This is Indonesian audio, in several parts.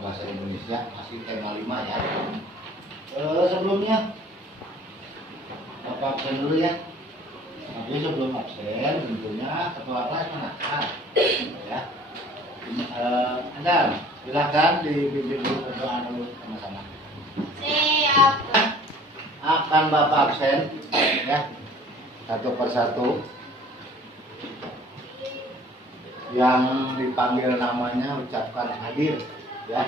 bahasa Indonesia, masih tema 5 ya. Sebelumnya Bapak absen dulu ya. Tapi sebelum absen tentunya ketua kelas menakar ya. Anda silakan dipimpin dulu berdoa dulu sama-sama. Siap. Akan Bapak absen ya, satu persatu. Yang dipanggil namanya ucapkan hadir ya.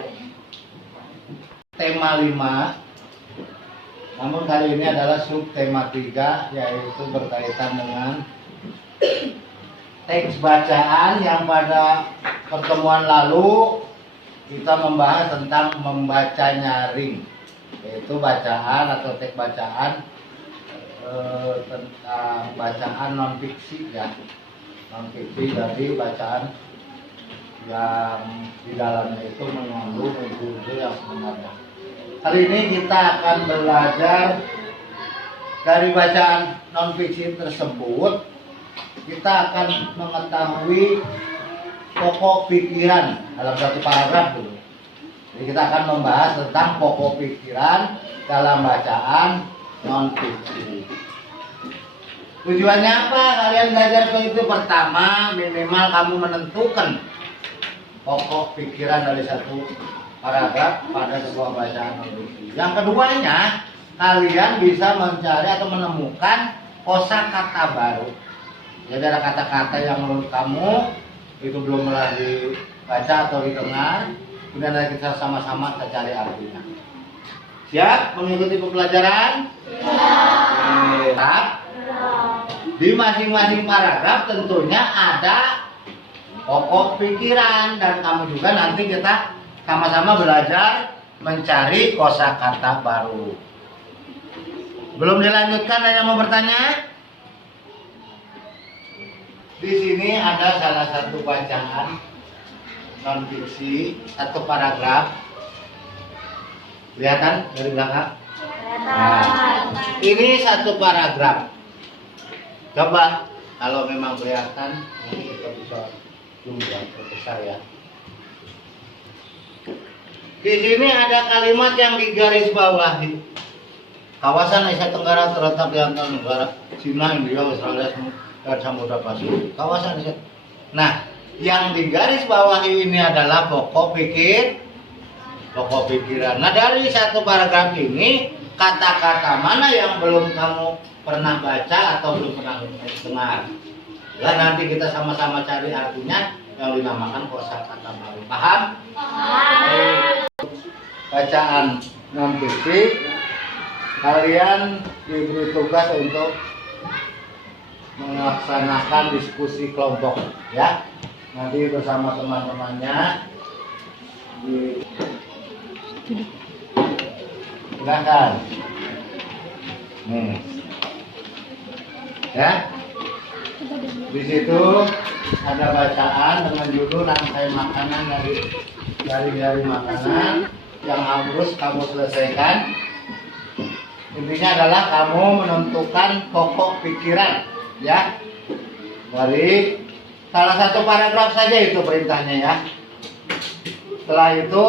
Tema 5, namun kali ini adalah subtema 3, yaitu berkaitan dengan teks bacaan yang pada pertemuan lalu kita membahas tentang membaca nyaring, yaitu bacaan atau teks bacaan tentang bacaan non fiksi ya. Non fiksi dari bacaan yang di dalamnya itu mengandung unsur yang sebenarnya. Kali ini kita akan belajar dari bacaan non fiksi tersebut. Kita akan mengetahui pokok pikiran dalam satu paragraf dulu. Jadi kita akan membahas tentang pokok pikiran dalam bacaan non fiksi. Tujuannya apa kalian belajar itu? Pertama, minimal kamu menentukan pokok pikiran dari satu paragraf pada sebuah bacaan non fiksi. Yang keduanya, kalian bisa mencari atau menemukan kosakata baru. Jadi ada kata-kata yang menurut kamu itu belum pernah dibaca atau didengar, kemudian kita sama-sama kita cari artinya. Siap mengikuti pembelajaran? Siap. Di masing-masing paragraf tentunya ada pokok pikiran dan kamu juga nanti kita sama-sama belajar mencari kosakata baru. Belum dilanjutkan, ada yang mau bertanya? Di sini ada salah satu bacaan non fiksi, satu paragraf. Kelihatan dari belakang? Nah, ini satu paragraf. Coba kalau memang kelihatan, nanti kita bisa zoom ya, besar ya. Di sini ada kalimat yang digarisbawahi. Kawasan Asia Tenggara terletak di antara negara Cina, India, Australia, dan Samudra Pasifik. Kawasan Asia. Nah, yang digarisbawahi ini adalah pokok pikiran. Nah, dari satu paragraf ini, kata-kata mana yang belum kamu pernah baca atau belum pernah dengar? Dan nanti kita sama-sama cari artinya yang dinamakan kosakata baru. Paham? Paham. Bacaan non fiksi, kalian diberi tugas untuk melaksanakan diskusi kelompok ya. Nanti bersama teman-temannya silakan. Ya. Di situ ada bacaan dengan judul rangkai makanan dari makanan yang harus kamu selesaikan. Intinya adalah kamu menentukan pokok pikiran ya. Dari salah satu paragraf saja itu perintahnya ya. Setelah itu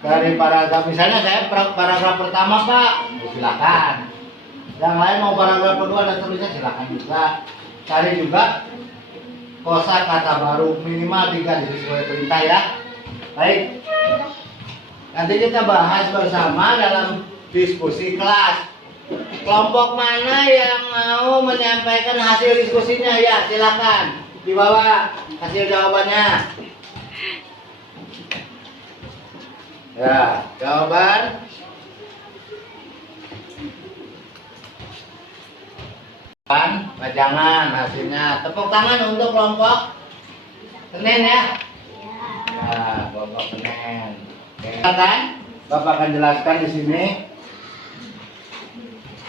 dari paragraf, misalnya saya paragraf pertama Pak, silakan. Yang lain mau paragraf kedua dan seterusnya silakan juga. Cari juga kosakata baru minimal 3 sesuai perintah ya. Baik. Nanti kita bahas bersama dalam diskusi kelas. Kelompok mana yang mau menyampaikan hasil diskusinya ya, silakan. Dibawa hasil jawabannya. Ya, jawaban. Pajangan hasilnya. Tepuk tangan untuk kelompok Senin ya. Ya, kelompok Senin. Kan? Bapak akan jelaskan di sini.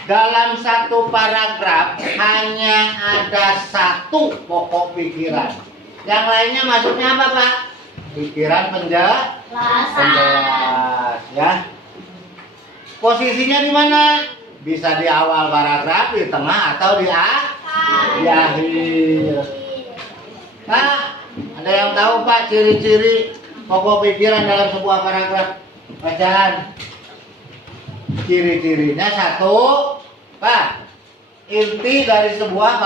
Dalam satu paragraf hanya ada satu pokok pikiran. Yang lainnya maksudnya apa, Pak? Pikiran penjelas, ya. Posisinya di mana? Bisa di awal paragraf, di tengah, atau di akhir. Pak, ada yang tahu Pak ciri-ciri pokok pikiran dalam sebuah paragraf bacaan. Ciri-cirinya satu, Pak, inti dari sebuah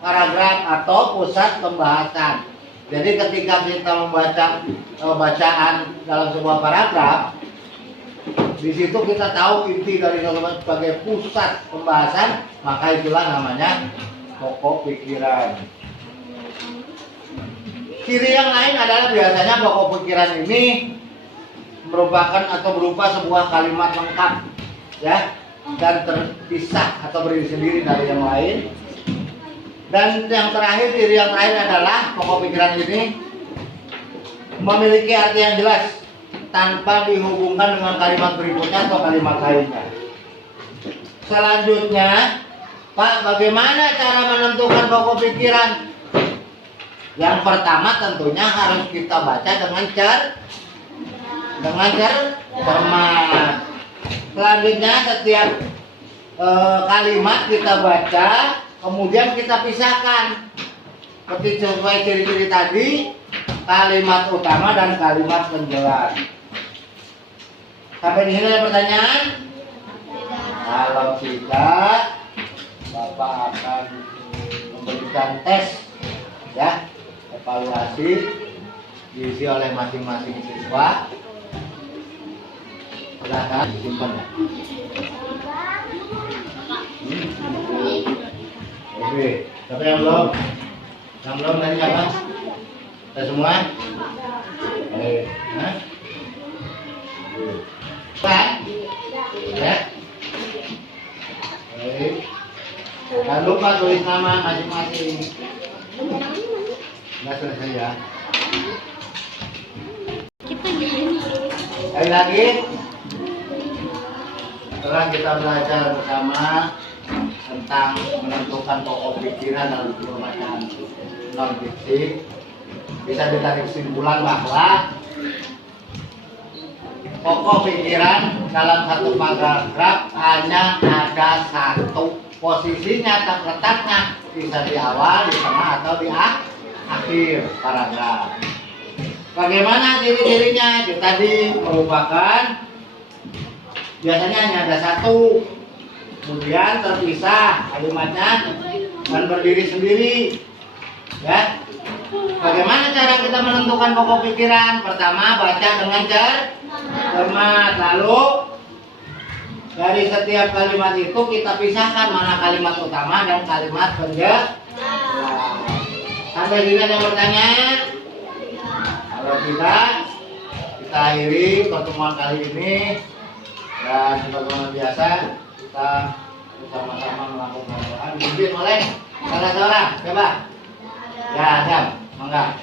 paragraf atau pusat pembahasan. Jadi ketika kita membaca bacaan dalam sebuah paragraf, di situ kita tahu inti dari sebagai pusat pembahasan, maka itulah namanya pokok pikiran. Ciri yang lain adalah biasanya pokok pikiran ini merupakan atau berupa sebuah kalimat lengkap, ya, dan terpisah atau berdiri sendiri dari yang lain. Dan yang terakhir, ciri yang terakhir adalah pokok pikiran ini memiliki arti yang jelas tanpa dihubungkan dengan kalimat berikutnya atau kalimat lainnya. Selanjutnya, Pak, bagaimana cara menentukan pokok pikiran? Yang pertama tentunya harus kita baca dengan cermat. Selanjutnya setiap kalimat kita baca, kemudian kita pisahkan seperti sesuai ciri-ciri tadi, kalimat utama dan kalimat penjelas. Sampai di sini ada pertanyaan? Kalau tidak, Bapak akan memberikan tes, ya, evaluasi diisi oleh masing-masing siswa. Silakan disimpan ya. Oke, tapi yang belum? Yang belum tadi apa? Kita semua? Baik, nah. Pak? Ya? Baik. Jangan lupa tulis nama masing-masing. Nggak selesai ya. Sekali lagi. Setelah kita belajar bersama tentang menentukan pokok pikiran dalam sebuah bacaan non fiksi, bisa ditarik kesimpulan bahwa pokok pikiran dalam satu paragraf hanya ada satu, posisinya terletaknya bisa di awal, di tengah, atau di akhir paragraf. Bagaimana ciri-cirinya? Itu tadi merupakan biasanya hanya ada satu, kemudian terpisah kalimatnya dan berdiri sendiri, ya. Bagaimana cara kita menentukan pokok pikiran? Pertama, baca dengan cermat. Lalu dari setiap kalimat itu kita pisahkan mana kalimat utama dan kalimat penjelas. Sampai sini ada pertanyaan? Kalau tidak, kita akhiri pertemuan kali ini. Dan sebagaimana biasa, kita bersama-sama melakukan doa dipimpin oleh salah seorang. Coba. Ya, Adam, mangga.